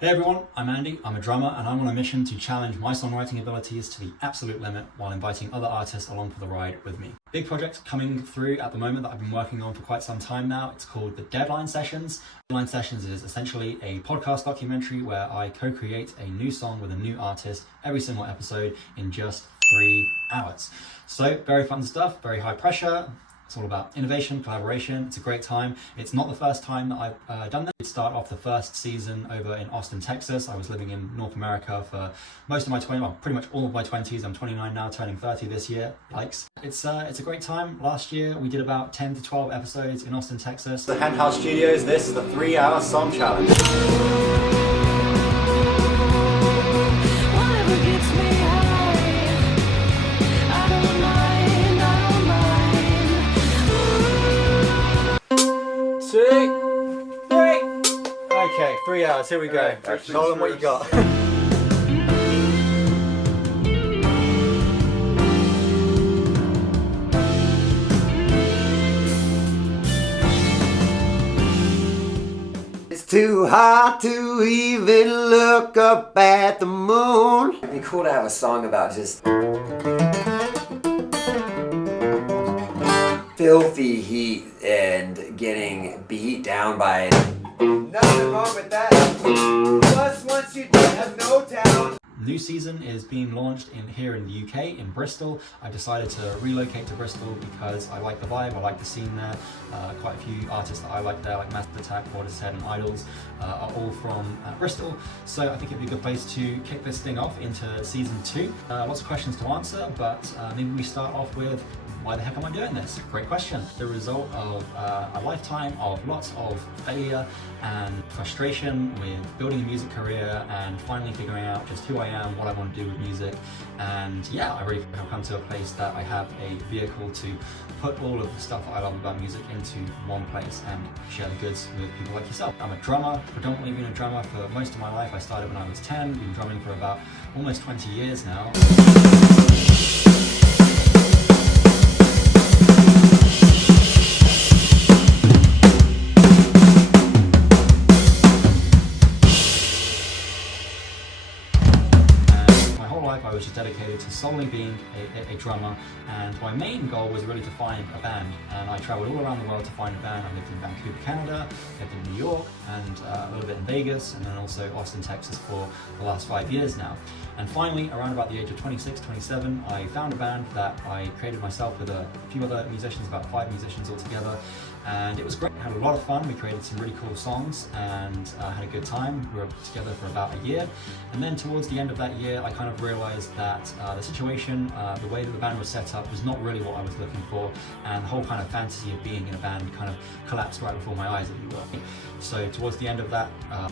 Hey everyone, I'm Andy, I'm a drummer and I'm on a mission to challenge my songwriting abilities to the absolute limit while inviting other artists along for the ride with me. Big project coming through at the moment that I've been working on for quite some time now. It's called the Deadline Sessions. Deadline Sessions is essentially a podcast documentary where I co-create a new song with a new artist every single episode in just 3 hours. So very fun stuff, very high pressure. It's all about innovation, collaboration. It's a great time. It's not the first time that I've done this. It started off the first season over in Austin, Texas. I was living in North America for most of my 20s, well, pretty much all of my 20s. I'm 29 now, turning 30 this year. Yikes. It's a great time. Last year, we did about 10 to 12 episodes in Austin, Texas. The Handhouse Studios, this is the 3-hour song challenge. Okay, 3 hours, here we go. Nolan, what you got? It's too hard to even look up at the moon. It'd be cool to have a song about just filthy heat and getting beat down by nothing wrong with that. Plus, once you have no town. New season is being launched here in the UK, in Bristol. I decided to relocate to Bristol because I like the vibe, I like the scene there. Quite a few artists that I like there, like Massive Attack, Watershed and Idols, are all from Bristol. So I think it'd be a good place to kick this thing off into season 2. Lots of questions to answer, but maybe we start off with, why the heck am I doing this? Great question. The result of a lifetime of lots of failure and frustration with building a music career and finally figuring out just who I am, what I want to do with music. And yeah, I really have come to a place that I have a vehicle to put all of the stuff that I love about music into one place and share the goods with people like yourself. I'm a drummer, predominantly been a drummer for most of my life. I started when I was 10, been drumming for about almost 20 years now. I was just dedicated to solely being a drummer, and my main goal was really to find a band, and I traveled all around the world to find a band. I lived in Vancouver, Canada, lived in New York, and a little bit in Vegas, and then also Austin, Texas for the last 5 years now. And finally, around about the age of 26, 27, I found a band that I created myself with a few other musicians, about 5 musicians altogether, and it was great. I had a lot of fun. We created some really cool songs and had a good time. We were together for about a year, and then towards the end of that year, I kind of realized that the situation, the way that the band was set up was not really what I was looking for, and the whole kind of fantasy of being in a band kind of collapsed right before my eyes, if you will. So towards the end of that,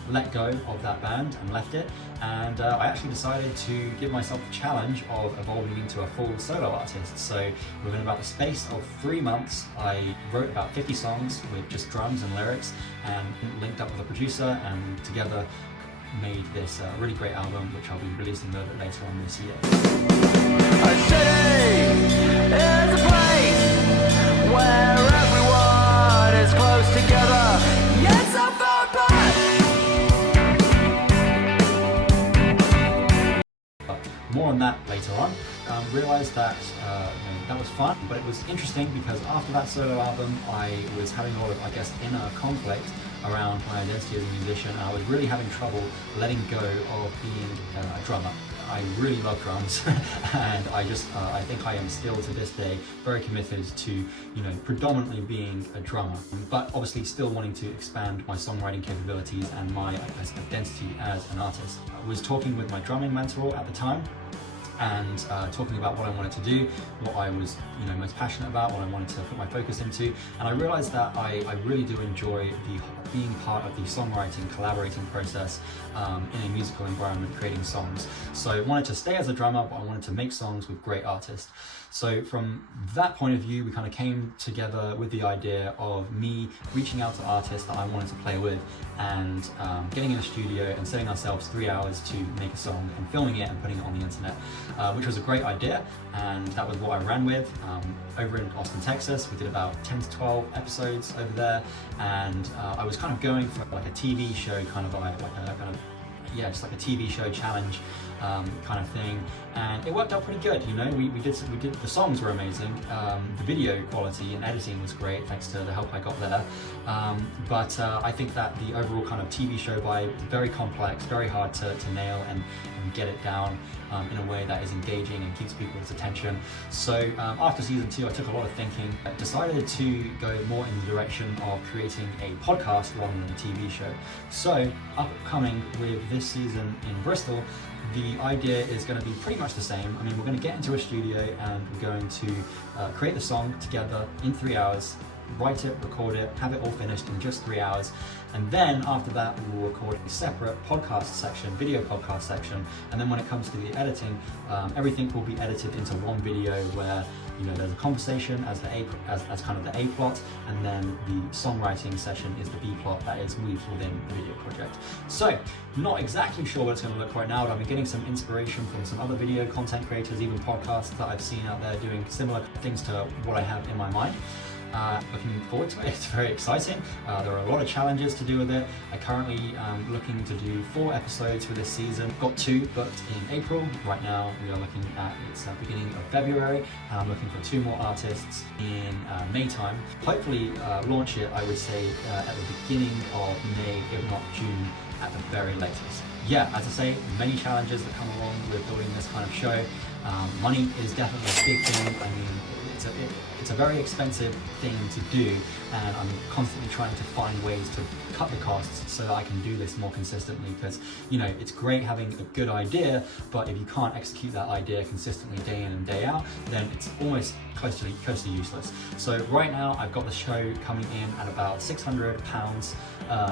let go of that band and left it, and I actually decided to give myself the challenge of evolving into a full solo artist. So within about the space of 3 months, I wrote about 50 songs with just drums and lyrics, and linked up with a producer, and together made this really great album, which I'll be releasing a little bit later on this year. A city is a place where everyone is close together, yet so far apart. But more on that later on. Realised that that was fun, but it was interesting because after that solo album, I was having a lot of, I guess, inner conflict around my identity as a musician, and I was really having trouble letting go of being a drummer. I really love drums, and I think I am still to this day very committed to, predominantly being a drummer, but obviously still wanting to expand my songwriting capabilities and my identity as an artist. I was talking with my drumming mentor at the time, and talking about what I wanted to do, what I was most passionate about, what I wanted to put my focus into, and I realized that I really do enjoy being part of the songwriting, collaborating process in a musical environment, creating songs. So I wanted to stay as a drummer, but I wanted to make songs with great artists. So from that point of view, we kind of came together with the idea of me reaching out to artists that I wanted to play with, and getting in a studio and setting ourselves 3 hours to make a song and filming it and putting it on the internet, which was a great idea, and that was what I ran with. Over in Austin, Texas, we did about 10 to 12 episodes over there, and I was kind of going for like a TV show kind of vibe, like a kind of yeah, just like a TV show challenge kind of thing, and it worked out pretty good. You know, we did the songs were amazing, the video quality and editing was great thanks to the help I got there, but I think that the overall kind of TV show vibe, very complex, very hard to nail and get it down in a way that is engaging and keeps people's attention. So after season 2, I took a lot of thinking, decided to go more in the direction of creating a podcast rather than a TV show. So upcoming with this season in Bristol, the idea is going to be pretty much the same. I mean, we're going to get into a studio and we're going to create the song together in 3 hours, write it, record it, have it all finished in just 3 hours. And then after that, we will record a separate podcast section, video podcast section. And then when it comes to the editing, everything will be edited into one video where, you know, there's a conversation as kind of the A plot, and then the songwriting session is the B plot that is weaved within the video project. So, not exactly sure what it's going to look right now, but I've been getting some inspiration from some other video content creators, even podcasts that I've seen out there doing similar things to what I have in my mind. Looking forward to it. It's very exciting. There are a lot of challenges to do with it. I currently looking to do 4 episodes for this season. Got 2 booked in April. Right now we are looking at it's beginning of February, and I'm looking for 2 more artists in May time. Hopefully launch it, I would say, at the beginning of May, if not June at the very latest. Yeah, as I say, many challenges that come along with building this kind of show. Money is definitely a big thing. I mean, it's a very expensive thing to do, and I'm constantly trying to find ways to cut the costs so that I can do this more consistently, because, you know, it's great having a good idea, but if you can't execute that idea consistently day in and day out, then it's almost close to useless. So right now I've got the show coming in at about £600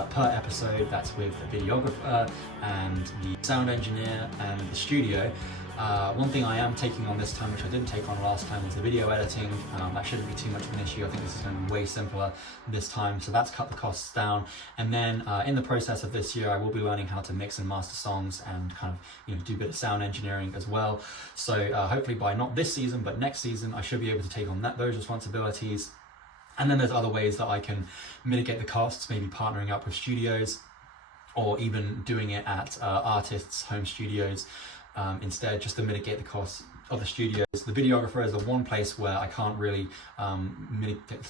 per episode. That's with the videographer and the sound engineer and the studio. One thing I am taking on this time, which I didn't take on last time, was the video editing. That shouldn't be too much of an issue. I think this is going to be way simpler this time, so that's cut the costs down. And then in the process of this year, I will be learning how to mix and master songs and kind of, you know, do a bit of sound engineering as well. So hopefully by not this season, but next season, I should be able to take on those responsibilities. And then there's other ways that I can mitigate the costs, maybe partnering up with studios, or even doing it at artists' home studios. Instead, just to mitigate the costs of the studios. The videographer is the one place where I can't really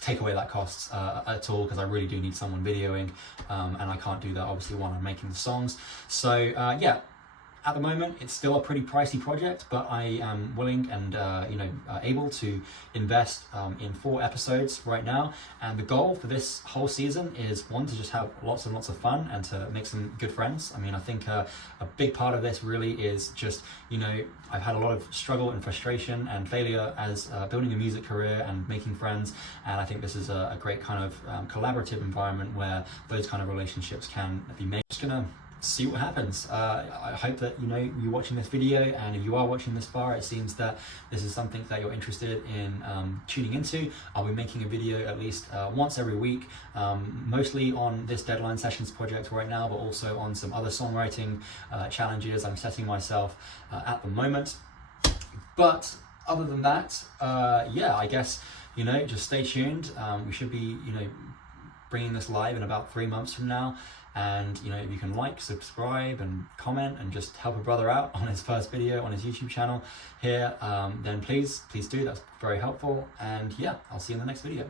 take away that costs at all, because I really do need someone videoing, and I can't do that obviously while I'm making the songs. So yeah, at the moment it's still a pretty pricey project, but I am willing and able to invest in 4 episodes right now, and the goal for this whole season is, one, to just have lots and lots of fun and to make some good friends. I mean, I think a big part of this really is just, you know, I've had a lot of struggle and frustration and failure as building a music career and making friends, and I think this is a great kind of collaborative environment where those kind of relationships can be made. Just gonna see what happens. I hope that, you know, you're watching this video, and if you are watching this far, it seems that this is something that you're interested in tuning into. I'll be making a video at least once every week, mostly on this Deadline Sessions project right now, but also on some other songwriting challenges I'm setting myself at the moment. But other than that, yeah, I guess, you know, just stay tuned. We should be, you know, bringing this live in about 3 months from now. And, you know, if you can like, subscribe and comment and just help a brother out on his first video on his YouTube channel here, then please do. That's very helpful. And yeah, I'll see you in the next video.